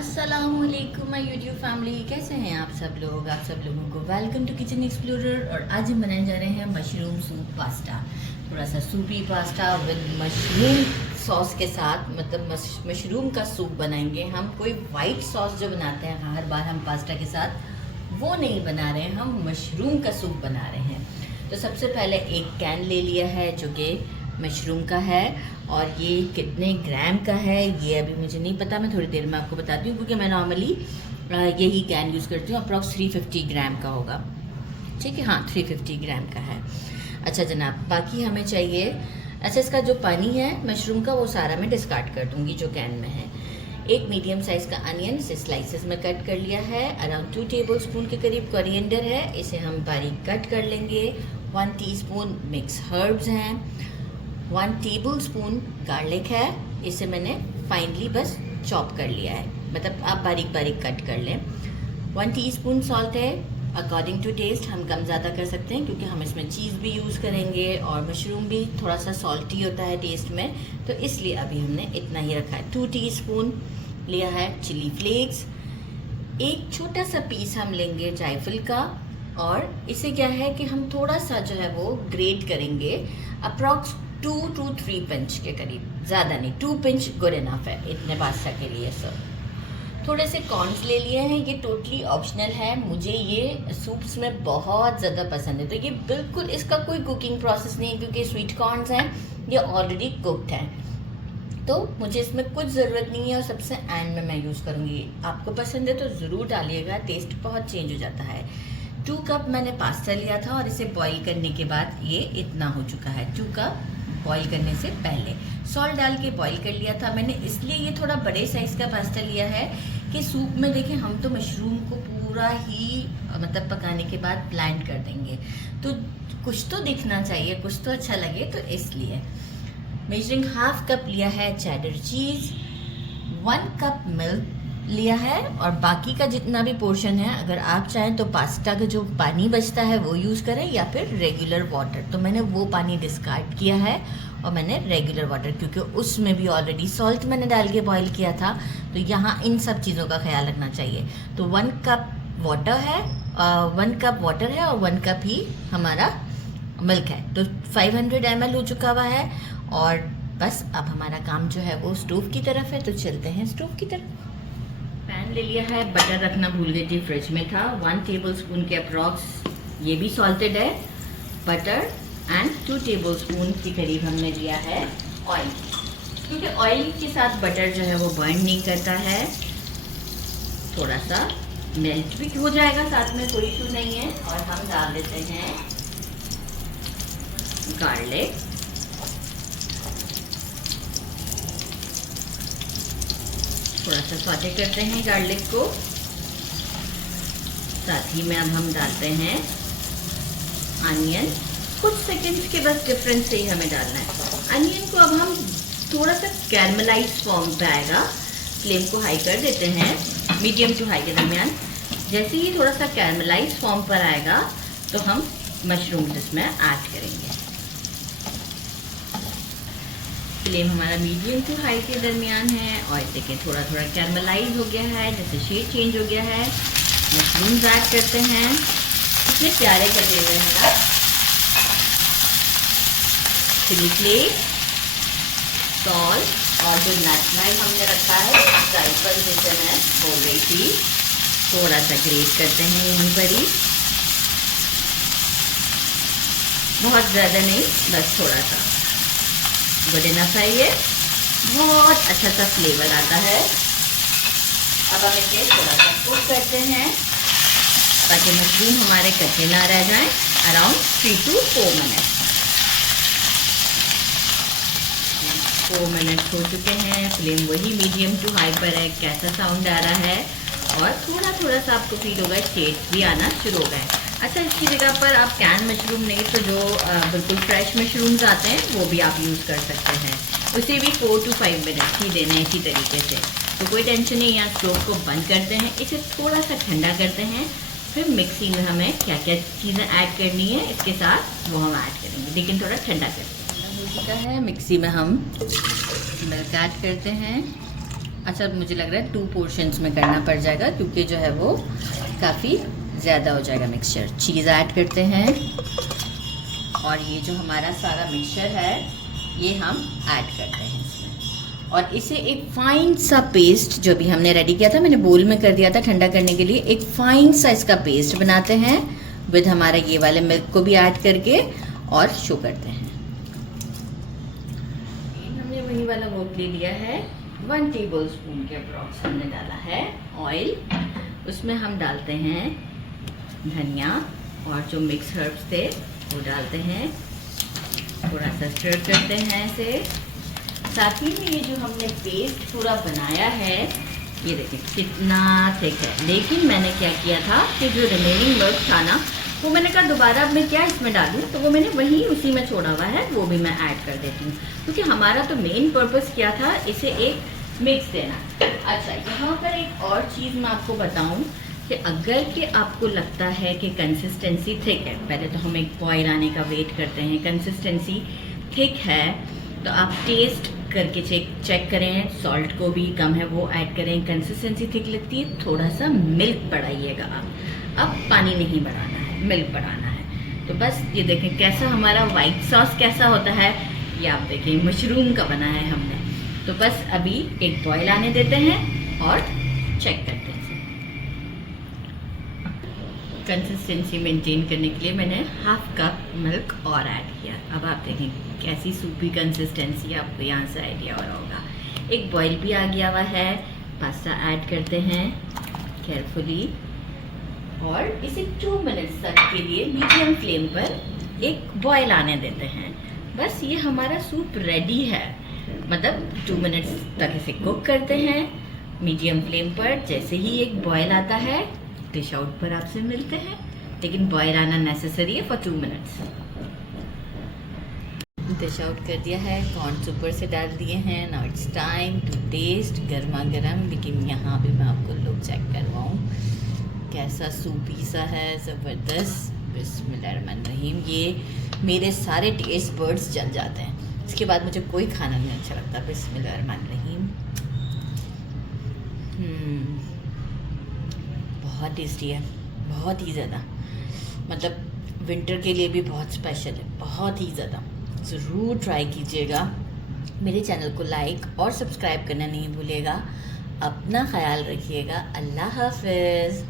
अस्सलामुअलैकुम my YouTube family, कैसे हैं आप सब लोग। आप सब लोगों को वेलकम टू किचन एक्सप्लोरर। और आज हम बनाने जा रहे हैं मशरूम सूप पास्ता। थोड़ा सा सूपी पास्ता विद मशरूम सॉस के साथ, मतलब मशरूम का सूप बनाएंगे हम। कोई वाइट सॉस जो बनाते हैं हर बार हम पास्ता के साथ, वो नहीं बना रहे हैं, हम मशरूम का सूप बना रहे हैं। तो सबसे पहले एक कैन ले लिया है जो कि मशरूम का है, और ये कितने ग्राम का है ये अभी मुझे नहीं पता, मैं थोड़ी देर में आपको बताती हूँ, क्योंकि मैं नॉर्मली यही कैन यूज़ करती हूँ। अप्रॉक्स 350 ग्राम का होगा, ठीक है। हाँ, 350 ग्राम का है। अच्छा जनाब, बाकी हमें चाहिए, अच्छा इसका जो पानी है मशरूम का वो सारा मैं डिस्कार्ड कर दूँगी जो कैन में है। एक मीडियम साइज़ का अनियन इसे स्लाइसेस में कट कर लिया है। अराउंड 2 टेबल स्पून के करीब कोरिएंडर है, इसे हम बारीक कट कर लेंगे। 1 टीस्पून मिक्स हर्ब्स हैं। 1 टेबल स्पून गार्लिक है, इसे मैंने फाइनली बस चॉप कर लिया है, मतलब आप बारीक बारीक कट कर लें। 1 टीस्पून सॉल्ट है, अकॉर्डिंग टू टेस्ट हम कम ज़्यादा कर सकते हैं, क्योंकि हम इसमें चीज़ भी यूज़ करेंगे और मशरूम भी थोड़ा सा सॉल्टी होता है टेस्ट में, तो इसलिए अभी हमने इतना ही रखा है। 2 टीस्पून लिया है चिली फ्लेक्स। एक छोटा सा पीस हम लेंगे जायफल का, और इसे क्या है कि हम थोड़ा सा जो है वो ग्रेट करेंगे, अप्रॉक्स 2 to 3 पिंच के करीब, ज़्यादा नहीं, 2 पिंच गुड इनफ है इतने पास्ता के लिए। सब थोड़े से कॉर्न्स ले लिए हैं, ये टोटली ऑप्शनल है, मुझे ये सूप्स में बहुत ज़्यादा पसंद है। तो ये बिल्कुल इसका कोई कुकिंग प्रोसेस नहीं है, क्योंकि स्वीट कॉर्न्स हैं, ये ऑलरेडी कुकड हैं, तो मुझे इसमें कुछ ज़रूरत नहीं है, और सबसे एंड में मैं यूज़ करूँगी। आपको पसंद है तो ज़रूर डालिएगा, टेस्ट बहुत चेंज हो जाता है। 2 कप मैंने पास्ता लिया था, और इसे बॉईल करने के बाद ये इतना हो चुका है। 2 कप बॉईल करने से पहले सॉल्ट डाल के बॉईल कर लिया था मैंने, इसलिए ये थोड़ा बड़े साइज़ का पास्ता लिया है कि सूप में देखें हम तो मशरूम को पूरा ही मतलब पकाने के बाद ब्लेंड कर देंगे, तो कुछ तो दिखना चाहिए, कुछ तो अच्छा लगे, तो इसलिए मेजरिंग 1/2 कप लिया है चेडर चीज़। 1 कप मिल्क लिया है, और बाकी का जितना भी पोर्शन है, अगर आप चाहें तो पास्ता का जो पानी बचता है वो यूज़ करें, या फिर रेगुलर वाटर। तो मैंने वो पानी डिस्कार्ड किया है, और मैंने रेगुलर वाटर, क्योंकि उसमें भी ऑलरेडी सॉल्ट मैंने डाल के बॉईल किया था, तो यहाँ इन सब चीज़ों का ख्याल रखना चाहिए। तो 1 कप वाटर है, 1 कप वाटर है, और 1 कप ही हमारा मिल्क है, तो 500 ml हो चुका हुआ है। और बस अब हमारा काम जो है वो स्टोव की तरफ है, तो चलते हैं स्टोव की तरफ। पैन ले लिया है, बटर रखना भूल गई थी, फ्रिज में था। 1 टेबल स्पून के अप्रॉक्स, ये भी सॉल्टेड है, बटर, एंड 2 टेबल स्पून के करीब हमने लिया है ऑयल, क्योंकि ऑयल के साथ बटर जो है वो बर्न नहीं करता है, थोड़ा सा मेल्ट भी हो जाएगा साथ में, कोई इशू नहीं है। और हम डाल देते हैं गार्लिक, थोड़ा सा सौटे करते हैं गार्लिक को। साथ ही में अब हम डालते हैं अनियन, कुछ सेकंड्स के बस डिफरेंस से ही हमें डालना है। अनियन को अब हम थोड़ा सा कैरमलाइज फॉर्म पे आएगा, फ्लेम को हाई कर देते हैं, मीडियम टू हाई के दरमियान। जैसे ही थोड़ा सा कैरमलाइज फॉर्म पर आएगा तो हम मशरूम इसमें ऐड करेंगे। फ्लेम हमारा मीडियम टू हाई के दरमियान है, और देखिए थोड़ा थोड़ा कैरमलाइज हो गया है, जैसे शेड चेंज हो गया है। मशरूम्स ऐड करते हैं, इतने प्यारे कटे हुए हैं ना। चिली फ्लेक्स, सॉल्ट, और जो नटमेग हमने रखा है, जायफल जैसे मैं बोल रही थी, थोड़ा सा ग्रेट करते हैं यहीं पर ही, बहुत ज़्यादा नहीं, बस थोड़ा सा गुड इनफ है, ये बहुत अच्छा सा फ्लेवर आता है। अब हम इसे थोड़ा सा कुक करते हैं, ताकि मशरूम हमारे कच्चे ना रह जाएं। Around 3 to 4 minute. 4 मिनट हो चुके हैं, फ्लेम वही मीडियम टू हाई पर है। कैसा साउंड आ रहा है, और थोड़ा थोड़ा सा आपको फील होगा, शेड्स भी आना शुरू हो गए। अच्छा, इसकी जगह पर आप कैन मशरूम नहीं तो जो बिल्कुल फ्रेश मशरूम्स आते हैं वो भी आप यूज़ कर सकते हैं, उसे भी 4 to 5 मिनट ही देने इसी तरीके से। तो कोई टेंशन नहीं, यहाँ स्टोव को बंद करते हैं, इसे थोड़ा सा ठंडा करते हैं, फिर मिक्सी में हमें क्या क्या चीज़ें ऐड करनी है इसके साथ वो हम ऐड करेंगे, लेकिन थोड़ा ठंडा करते हैं। हो चुका है, मिक्सी में हम मिल्क ऐड करते हैं, अच्छा मुझे लग रहा है 2 पोर्शंस में करना पड़ जाएगा, क्योंकि जो है वो काफ़ी ज़्यादा हो जाएगा मिक्सचर। चीज़ ऐड करते हैं और ये जो हमारा सारा मिक्सचर है ये हम ऐड करते हैं इसमें, और इसे एक फाइन सा पेस्ट जो भी हमने रेडी किया था, मैंने बोल में कर दिया था ठंडा करने के लिए, एक फाइन सा इसका पेस्ट बनाते हैं विद हमारा ये वाले मिल्क को भी ऐड करके और शो करते हैं। हमने वही वाला वो ले लिया है, 1 टेबलस्पून के अप्रॉक्स हमने डाला है ऑयल। उसमें हम डालते हैं धनिया और जो मिक्स हर्ब्स थे वो डालते हैं, थोड़ा सा स्टर करते हैं इसे। साथ ही में ये जो हमने पेस्ट पूरा बनाया है, ये देखिए कितना थिक है। लेकिन मैंने क्या किया था कि जो रिमेनिंग मिल्क था ना, वो मैंने कहा दोबारा अब मैं क्या इसमें डालूं, तो वो मैंने वहीं उसी में छोड़ा हुआ है, वो भी मैं ऐड कर देती हूँ, क्योंकि हमारा तो मेन पर्पस क्या था, इसे एक मिक्स देना। अच्छा, यहाँ पर एक और चीज़ मैं आपको बताऊँ कि अगर कि आपको लगता है कि कंसिस्टेंसी थिक है, पहले तो हम एक बॉयल आने का वेट करते हैं, कंसिस्टेंसी थिक है तो आप टेस्ट करके चेक करें, सॉल्ट को भी कम है वो ऐड करें। कंसिस्टेंसी थिक लगती है, थोड़ा सा मिल्क बढ़ाइएगा आप। अब पानी नहीं बढ़ाना है, मिल्क बढ़ाना है। तो बस ये देखें कैसा हमारा वाइट सॉस कैसा होता है, ये आप देखें मशरूम का बना है हमने। तो बस अभी एक बॉयल आने देते हैं और चेक करते हैं। कंसिस्टेंसी मेंटेन करने के लिए मैंने हाफ कप मिल्क और ऐड किया। अब आप देखें कैसी सूपी कंसिस्टेंसी, आपको यहाँ से आइडिया हो रहा होगा। एक बॉयल भी आ गया हुआ है, पास्ता ऐड करते हैं केयरफुली और इसे 2 मिनट्स तक के लिए मीडियम फ्लेम पर एक बॉयल आने देते हैं। बस ये हमारा सूप रेडी है, मतलब 2 मिनट्स तक इसे कुक करते हैं मीडियम फ्लेम पर। जैसे ही एक बॉयल आता है डिश आउट पर आपसे मिलते हैं, लेकिन बॉयल आना नेसेसरी है फॉर 2 मिनट्स। डिश आउट कर दिया है, कॉर्न ऊपर से डाल दिए हैं। Now it's time to taste, गर्मा गर्म। लेकिन यहाँ भी मैं आपको लुक चेक करवाऊँ कैसा सूपी सा है, ज़बरदस्त। बिस्मिल्लाहिर्रहमानिर्रहीम। ये मेरे सारे टेस्ट बर्ड्स जल जाते हैं, इसके बाद मुझे कोई खाना नहीं अच्छा लगता। बिस्मिल्लाहिर्रहमानिर्रहीम। बहुत टेस्टी है, बहुत ही ज़्यादा, मतलब विंटर के लिए भी बहुत स्पेशल है, बहुत ही ज़्यादा। ज़रूर ट्राई कीजिएगा। मेरे चैनल को लाइक और सब्सक्राइब करना नहीं भूलिएगा। अपना ख्याल रखिएगा। अल्लाह हाफ़िज़।